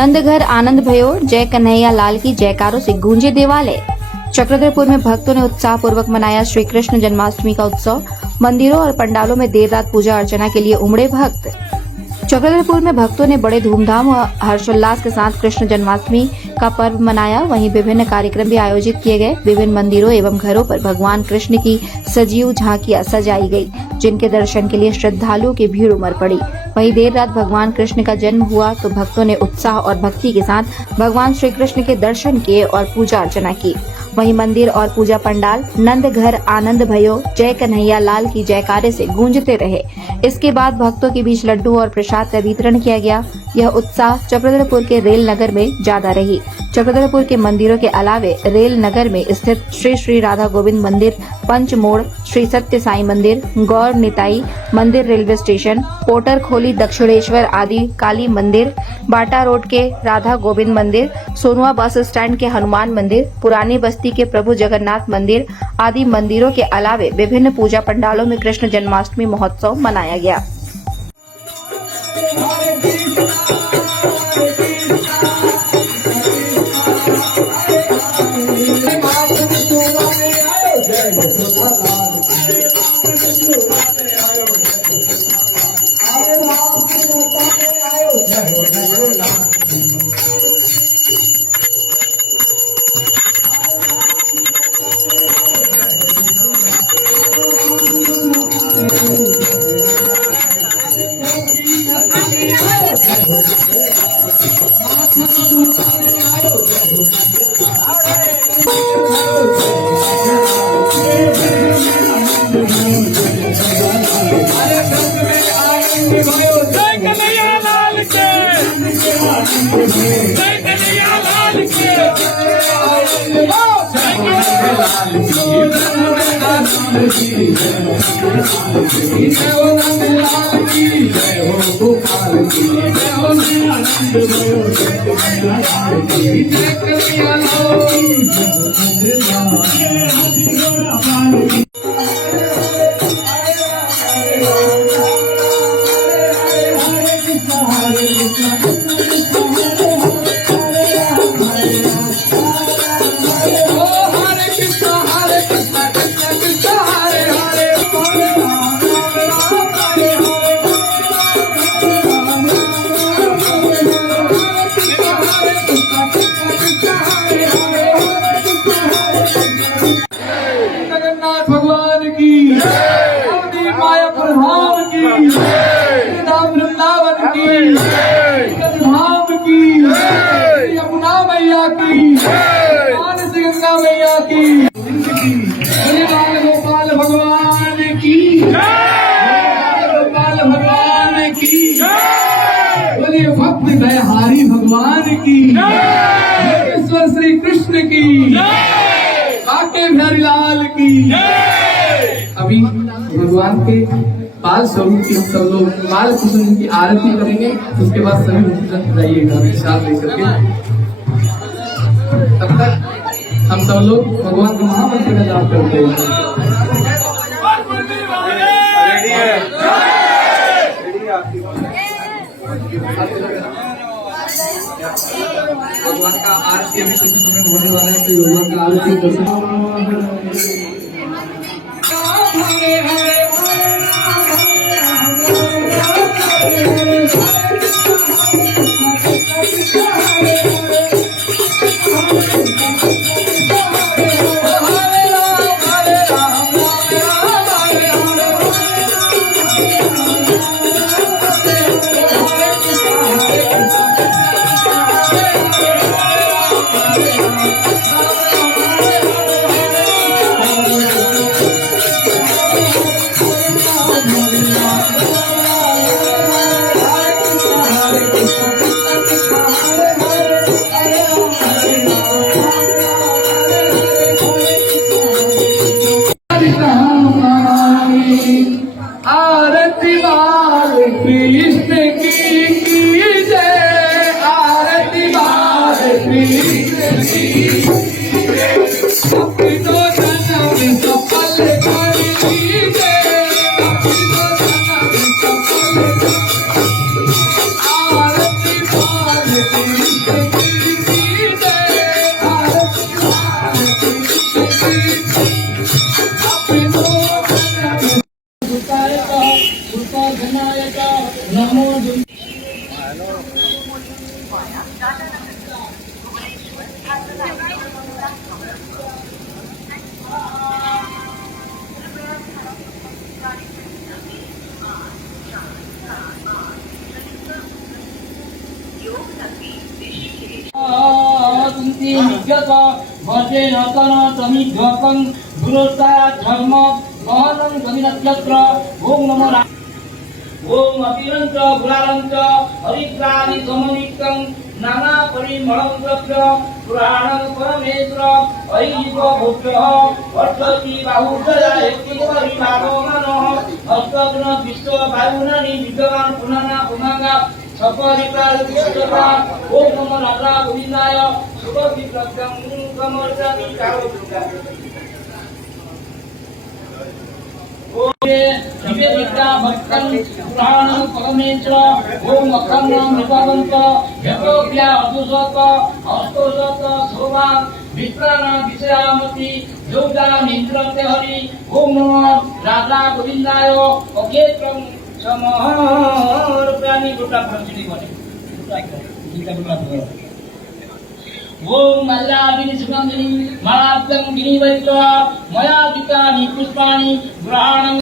नंद घर आनंद भयो, जय कन्हैया लाल की जयकारों से गूंजे देवालय। चक्रधरपुर में भक्तों ने उत्साह पूर्वक मनाया श्री कृष्ण जन्माष्टमी का उत्सव। मंदिरों और पंडालों में देर रात पूजा अर्चना के लिए उमड़े भक्त। चक्रधरपुर में भक्तों ने बड़े धूमधाम और हर्षोल्लास के साथ कृष्ण जन्माष्टमी का पर्व मनाया। वहीं विभिन्न कार्यक्रम भी आयोजित किए गए। विभिन्न मंदिरों एवं घरों पर भगवान कृष्ण की सजीव झांकियां सजाई गई, जिनके दर्शन के लिए श्रद्धालुओं की भीड़ उमड़ पड़ी। वहीं देर रात भगवान कृष्ण का जन्म हुआ तो भक्तों ने उत्साह और भक्ति के साथ भगवान श्री कृष्ण के दर्शन किए और पूजा अर्चना की। वहीं मंदिर और पूजा पंडाल नंद घर आनंद भयो, जय कन्हैया लाल की जयकारे से गूंजते रहे। इसके बाद भक्तों के बीच लड्डू और प्रसाद का वितरण किया गया। यह उत्साह चक्रधरपुर के रेल नगर में ज्यादा रही। चक्रधरपुर के मंदिरों के अलावे रेल नगर में स्थित श्री श्री राधा गोविंद मंदिर, पंच मोड़, श्री सत्य साई मंदिर, गौर निताई मंदिर, रेलवे स्टेशन, पोटर खोली दक्षिणेश्वर आदि काली मंदिर, बाटा रोड के राधा गोविंद मंदिर, सोनुआ बस स्टैंड के हनुमान मंदिर, पुरानी बस्ती के प्रभु जगन्नाथ मंदिर आदि मंदिरों के अलावे विभिन्न पूजा पंडालों में कृष्ण जन्माष्टमी महोत्सव मनाया गया। जय कन्हैया लाल के, जय कन्हैया लाल के, जगन्नाथ भगवान की, अवधि माया प्रधान की, धाम वृंदावन की, धाम की, यमुना मैया की, मानस गंगा मैया की, गोपाल भगवान की, गोपाल भगवान की, बोलिए भक्त दयाहारी भगवान की, ईश्वर श्री कृष्ण की, काके बिहारी लाल की। अभी भगवान के बाल स्वरूप की हम सब लोग बाल कुसुम की आरती करेंगे। उसके बाद सभी भक्त जाइएगा साथ लेकर के। तब तक हम सब लोग भगवान के महामंत्र का जाप करते हैं। भगवान का आरती अभी कुछ समय में होने वाला है, तो भगवान का आरती दर्शन। तुमची नित्यत वर्षे नतन तमिध्वकं गुरुता धर्म गहनं गमिनत्यत्र ओम नमो ओम अपिरंच गुलारंच हरिद्रादि समनिकं नाना परिमलं तत्र पुराणं परमेश्वर ऐव भूभ्यः अर्थति बाहुदया हेतु परिभागो मनः हस्तग्न विश्व वायुननि विद्यमान पुनना पुनगा सपरिकार विश्वता ओम नमो राधा गोविंदाय सुभि प्रत्यं कमर्जति कारो निवेदिता भक्तं पुराणं परमेश्वर ओम अखंडं निपावंत यतोप्या अदुसत अस्तोसत सोमान् विप्राणा विषयामति योगा निन्द्रते हरि ओम नमो राधा गोविंदाय अकेत्रं समर्पयामि गोटा प्रचिति बने ओम मल्लादिनी सुगंधिनी मालाब्दं गिरिवैत्वा मया दितानि पुष्पाणि ग्रहणं